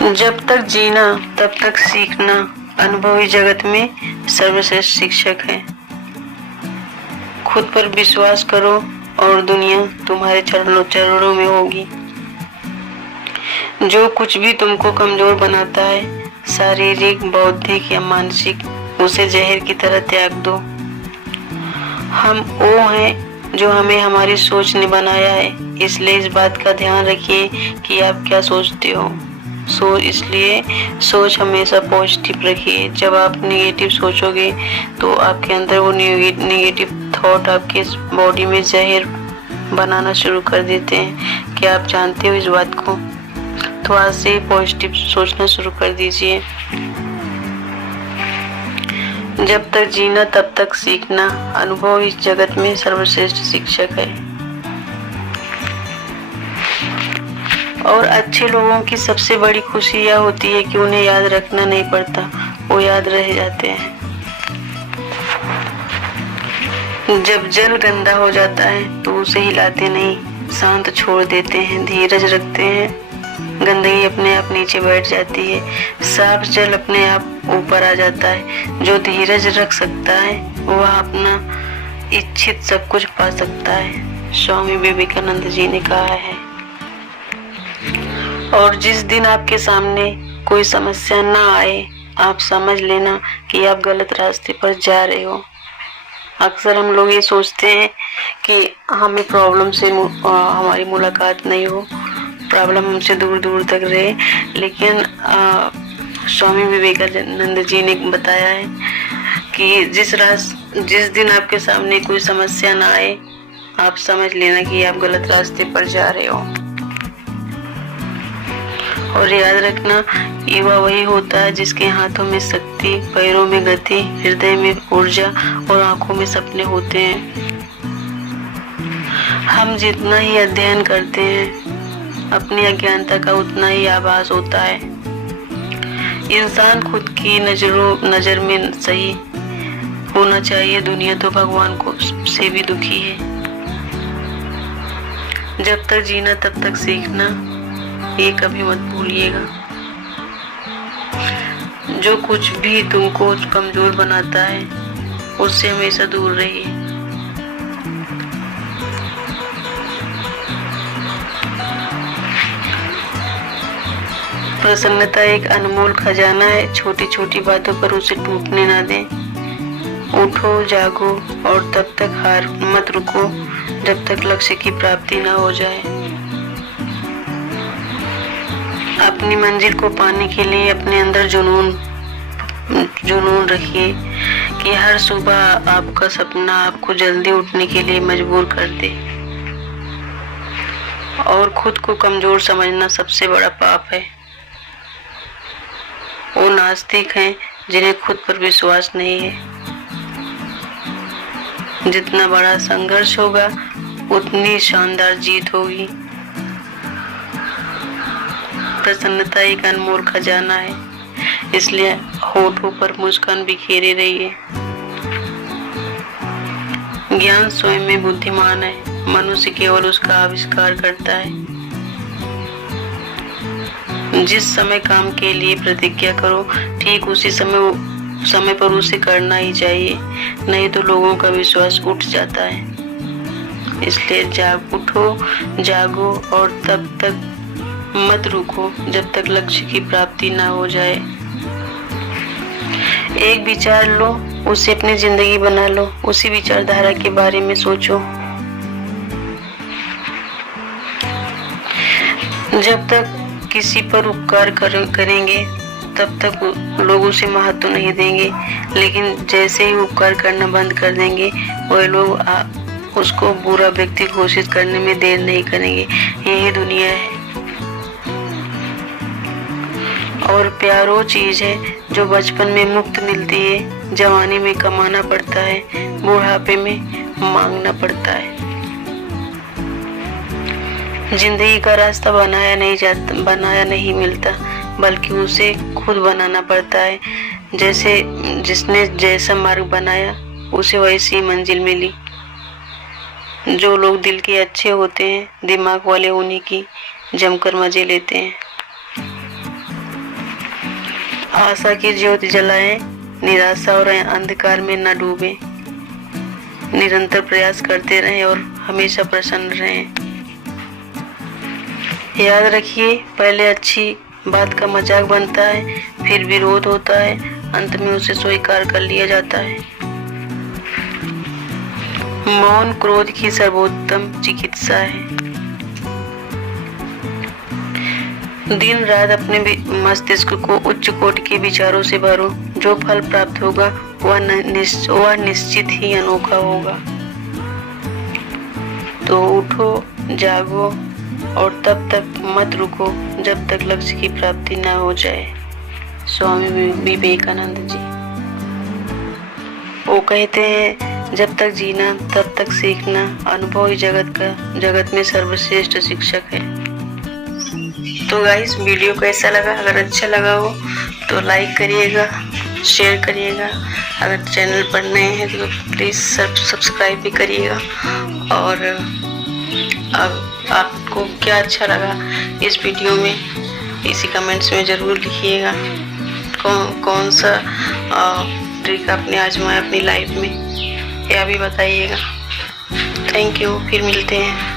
जब तक जीना तब तक सीखना अनुभवी जगत में सर्वश्रेष्ठ शिक्षक है। खुद पर विश्वास करो और दुनिया तुम्हारे चरणों में होगी। जो कुछ भी तुमको कमजोर बनाता है, शारीरिक, बौद्धिक या मानसिक, उसे जहर की तरह त्याग दो। हम वो हैं जो हमें हमारी सोच ने बनाया है, इसलिए इस बात का ध्यान रखिए कि आप क्या सोचते हो। इसलिए सोच हमेशा पॉजिटिव रखिए। जब आप नेगेटिव सोचोगे तो आपके अंदर वो नेगेटिव थॉट आपके बॉडी में जहर बनाना शुरू कर देते हैं। क्या आप जानते हो इस बात को? तो आज से पॉजिटिव सोचना शुरू कर दीजिए। जब तक जीना तब तक सीखना अनुभव इस जगत में सर्वश्रेष्ठ शिक्षक है। और अच्छे लोगों की सबसे बड़ी खुशी यह होती है कि उन्हें याद रखना नहीं पड़ता, वो याद रह जाते हैं। जब जल गंदा हो जाता है तो उसे हिलाते नहीं, शांत छोड़ देते हैं, धीरज रखते हैं, गंदगी अपने आप नीचे बैठ जाती है, साफ जल अपने आप ऊपर आ जाता है। जो धीरज रख सकता है वह अपना इच्छित सब कुछ पा सकता है, स्वामी विवेकानंद जी ने कहा है। और जिस दिन आपके सामने कोई समस्या ना आए, आप समझ लेना कि आप गलत रास्ते पर जा रहे हो। अक्सर हम लोग ये सोचते हैं कि हमें प्रॉब्लम से हमारी मुलाकात नहीं हो, प्रॉब्लम हमसे दूर दूर तक रहे, लेकिन स्वामी विवेकानंद जी ने बताया है कि जिस दिन आपके सामने कोई समस्या ना आए, आप समझ लेना कि आप गलत रास्ते पर जा रहे हो। और याद रखना, युवा वही होता है जिसके हाथों में शक्ति, पैरों में गति, हृदय में ऊर्जा और आंखों में सपने होते हैं। हम जितना ही अध्ययन करते हैं, अपनी अज्ञानता का उतना ही आभास होता है। इंसान खुद की नजर में सही होना चाहिए, दुनिया तो भगवान को से भी दुखी है। जब तक जीना तब तक सीखना, ये कभी मत भूलिएगा। जो कुछ भी तुमको कमजोर बनाता है, उससे हमेशा दूर रहिए। प्रसन्नता एक अनमोल खजाना है, छोटी छोटी बातों पर उसे टूटने ना दें। उठो, जागो और तब तक हार मत रुको जब तक लक्ष्य की प्राप्ति ना हो जाए। अपनी मंजिल को पाने के लिए अपने अंदर जुनून रखिए कि हर सुबह आपका सपना आपको जल्दी उठने के लिए मजबूर कर दे। और खुद को कमजोर समझना सबसे बड़ा पाप है। वो नास्तिक हैं जिन्हें खुद पर विश्वास नहीं है। जितना बड़ा संघर्ष होगा उतनी शानदार जीत होगी। प्रसन्नता एक अनमोल खजाना है, इसलिए होठों पर मुस्कान बिखेरे रहिए। ज्ञान स्वयं में बुद्धिमान है, मनुष्य केवल उसका आविष्कार करता है। जिस समय काम के लिए प्रतिज्ञा करो, ठीक उसी समय पर उसे करना ही चाहिए, नहीं तो लोगों का विश्वास उठ जाता है। इसलिए उठो, जागो और तब तक मत रुको जब तक लक्ष्य की प्राप्ति ना हो जाए। एक विचार लो, उसे अपनी जिंदगी बना लो, उसी विचारधारा के बारे में सोचो। जब तक किसी पर उपकार करेंगे तब तक लोग उसे महत्व नहीं देंगे, लेकिन जैसे ही उपकार करना बंद कर देंगे, वह लोग उसको बुरा व्यक्ति घोषित करने में देर नहीं करेंगे। यही दुनिया है। और प्यार वो चीज है जो बचपन में मुफ्त मिलती है, जवानी में कमाना पड़ता है, बुढ़ापे में मांगना पड़ता है। जिंदगी का रास्ता बनाया नहीं मिलता, बल्कि उसे खुद बनाना पड़ता है। जैसे जिसने जैसा मार्ग बनाया उसे वैसी ही मंजिल मिली। जो लोग दिल के अच्छे होते हैं, दिमाग वाले उन्हीं की जमकर मजे लेते हैं। आशा की ज्योति जलाएं, निराशा और अंधकार में न डूबें। निरंतर प्रयास करते रहें और हमेशा प्रसन्न रहें। याद रखिए, पहले अच्छी बात का मजाक बनता है, फिर विरोध होता है, अंत में उसे स्वीकार कर लिया जाता है। मौन क्रोध की सर्वोत्तम चिकित्सा है। दिन रात अपने मस्तिष्क को उच्च कोटि के विचारों से भरो। जो फल प्राप्त होगा वह निश्चित ही अनोखा होगा। तो उठो, जागो और तब तक मत रुको जब तक लक्ष्य की प्राप्ति न हो जाए। स्वामी विवेकानंद जी। वो कहते हैं, जब तक जीना तब तक सीखना। अनुभव ही जगत में सर्वश्रेष्ठ शिक्षक है। तो गाइस, वीडियो कैसा लगा? अगर अच्छा लगा हो तो लाइक करिएगा, शेयर करिएगा। अगर चैनल पर नए हैं तो प्लीज़ सब्सक्राइब भी करिएगा। और अब आपको क्या अच्छा लगा इस वीडियो में, इसी कमेंट्स में ज़रूर लिखिएगा। कौन सा ट्रिक आपने आजमाया अपनी लाइफ में, यह भी बताइएगा। थैंक यू, फिर मिलते हैं।